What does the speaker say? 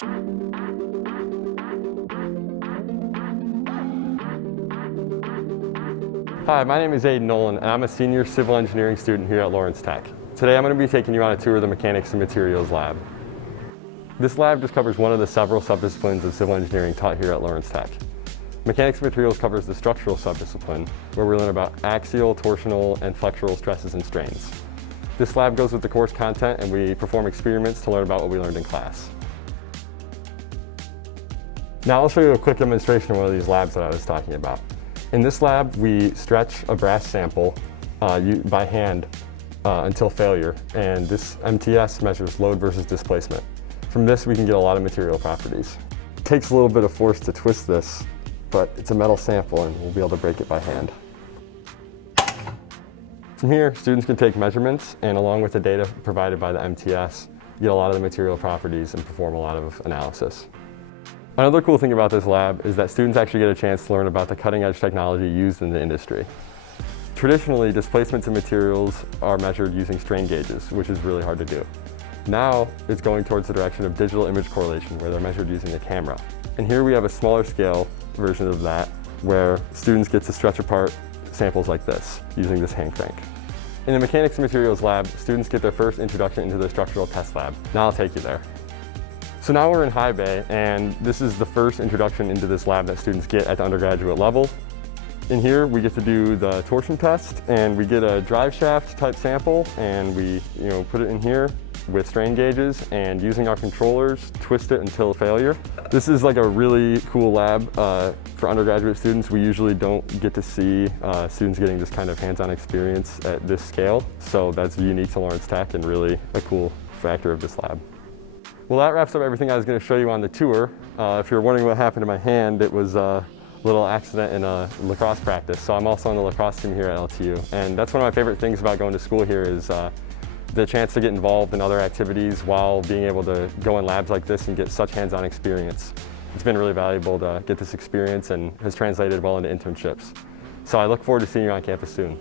Hi, my name is Aidan and I'm a senior civil engineering student here at Lawrence Tech. Today I'm going to be taking you on a tour of the Mechanics and Materials lab. This lab just covers one of the several subdisciplines of civil engineering taught here at Lawrence Tech. Mechanics and Materials covers the structural subdiscipline, where we learn about axial, torsional, and flexural stresses and strains. This lab goes with the course content and we perform experiments to learn about what we learned in class. Now I'll show you a quick demonstration of one of these labs that I was talking about. In this lab, we stretch a brass sample by hand until failure, and this MTS measures load versus displacement. From this, we can get a lot of material properties. It takes a little bit of force to twist this, but it's a metal sample and we'll be able to break it by hand. From here, students can take measurements, and along with the data provided by the MTS, get a lot of the material properties and perform a lot of analysis. Another cool thing about this lab is that students actually get a chance to learn about the cutting-edge technology used in the industry. Traditionally, displacements of materials are measured using strain gauges, which is really hard to do. Now, it's going towards the direction of digital image correlation, where they're measured using a camera. And here we have a smaller scale version of that, where students get to stretch apart samples like this, using this hand crank. In the Mechanics and Materials lab, students get their first introduction into the structural test lab. Now I'll take you there. So now we're in high bay, and this is the first introduction into this lab that students get at the undergraduate level. In here, we get to do the torsion test, and we get a drive shaft type sample, and we put it in here with strain gauges, and using our controllers, twist it until failure. This is like a really cool lab for undergraduate students. We usually don't get to see students getting this kind of hands-on experience at this scale, so that's unique to Lawrence Tech and really a cool factor of this lab. Well, that wraps up everything I was going to show you on the tour. If you're wondering what happened to my hand, it was a little accident in a lacrosse practice. So I'm also on the lacrosse team here at LTU. And that's one of my favorite things about going to school here is the chance to get involved in other activities while being able to go in labs like this and get such hands-on experience. It's been really valuable to get this experience and has translated well into internships. So I look forward to seeing you on campus soon.